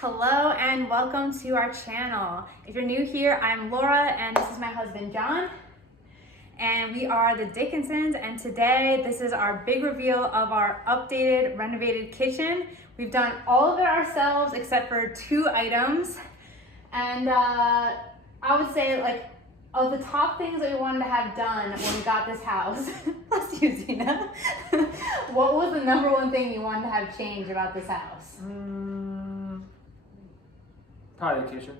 Hello and welcome to our channel. If you're new here, I'm Laura and this is my husband John. And we are the Dickinsons, and today this is our big reveal of our updated, renovated kitchen. We've done all of it ourselves except for 2 items. And I would say, like, of the top things that we wanted to have done when we got this house, bless you, Zena, what was the number one thing you wanted to have changed about this house? Probably the kitchen.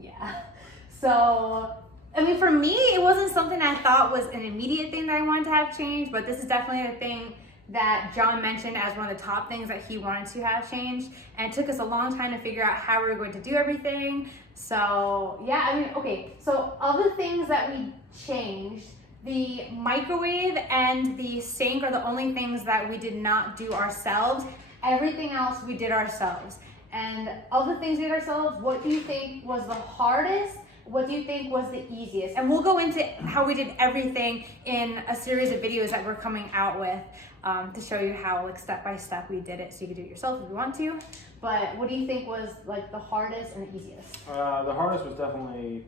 Yeah. So, I mean, for me, it wasn't something I thought was an immediate thing that I wanted to have changed, but this is definitely a thing that John mentioned as one of the top things that he wanted to have changed. And it took us a long time to figure out how we were going to do everything. So, yeah, I mean, okay. So, of the things that we changed, the microwave and the sink are the only things that we did not do ourselves. Everything else we did ourselves. And of the things we did ourselves, what do you think was the hardest? What do you think was the easiest? And we'll go into how we did everything in a series of videos that we're coming out with to show you how, like, step by step we did it, so you can do it yourself if you want to. But what do you think was, like, the hardest and the easiest? The hardest was definitely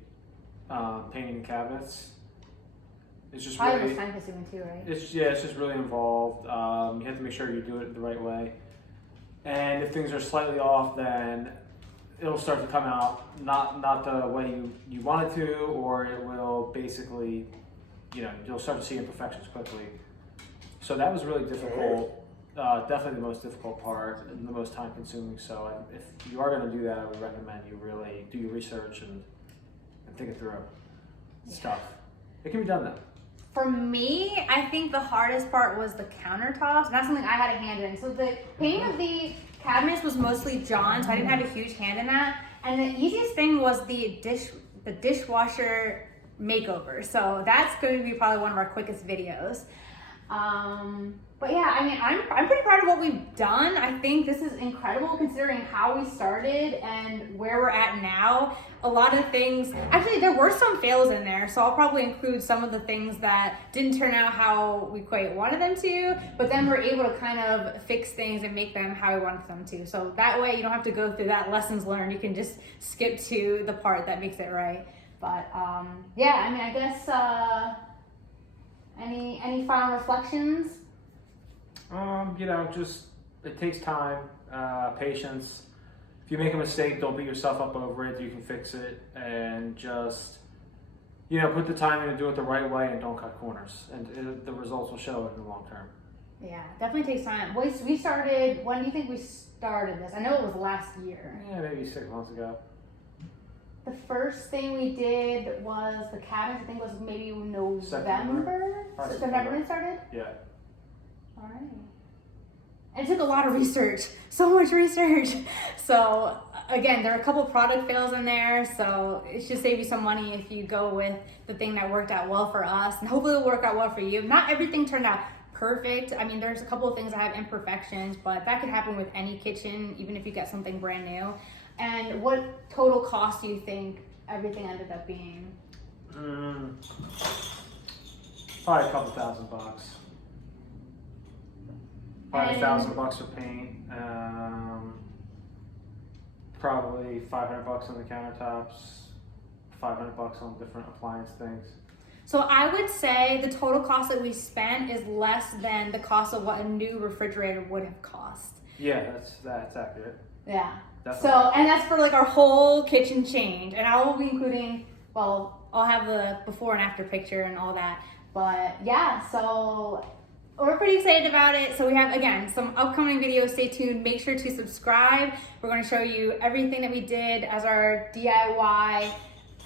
painting the cabinets. It's just Probably really was time consuming too, right? it's just really involved. You have to make sure you do it the right way, and if things are slightly off, then it'll start to come out not the way you want it to, or it will basically, you'll start to see imperfections quickly. So that was really difficult. Definitely the most difficult part and the most time consuming. So if you are going to do that, I would recommend you really do your research and think it through. Stuff. It can be done though. For me, I think the hardest part was the countertops. That's something I had a hand in. So the painting of the cabinets was mostly John, so I didn't have a huge hand in that. And the easiest thing was the dishwasher makeover. So that's going to be probably one of our quickest videos. But yeah, I mean, I'm pretty proud of what we've done. I think this is incredible considering how we started and where we're at now. A lot of things, actually there were some fails in there, so I'll probably include some of the things that didn't turn out how we quite wanted them to, but then we're able to kind of fix things and make them how we wanted them to. So that way you don't have to go through that lessons learned. You can just skip to the part that makes it right. But yeah, I mean, I guess any final reflections? Just it takes time, patience. If you make a mistake, don't beat yourself up over it. You can fix it, and just put the time in to do it the right way, and don't cut corners. And the results will show in the long term. Yeah, definitely takes time. We started. When do you think we started this? I know it was last year. Yeah, maybe 6 months ago. The first thing we did was the cabinets. I think it was maybe November. September we started. Yeah. All right. It took a lot of research, so much research. So again, there are a couple product fails in there, so it should save you some money if you go with the thing that worked out well for us, and hopefully it'll work out well for you. Not everything turned out perfect. I mean, there's a couple of things that have imperfections, but that could happen with any kitchen, even if you get something brand new. And what total cost do you think everything ended up being? Probably a couple $1,000. Probably $1,000 for paint. Probably $500 on the countertops. $500 on different appliance things. So I would say the total cost that we spent is less than the cost of what a new refrigerator would have cost. Yeah, that's accurate. Yeah. Definitely. So, and that's for like our whole kitchen change. And I will be including, well, I'll have the before and after picture and all that. But yeah, so we're pretty excited about it. So we have, again, some upcoming videos. Stay tuned. Make sure to subscribe. We're going to show you everything that we did as our DIY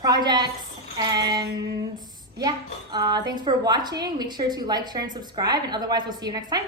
projects. And yeah, thanks for watching. Make sure to like, share, and subscribe. And otherwise, we'll see you next time.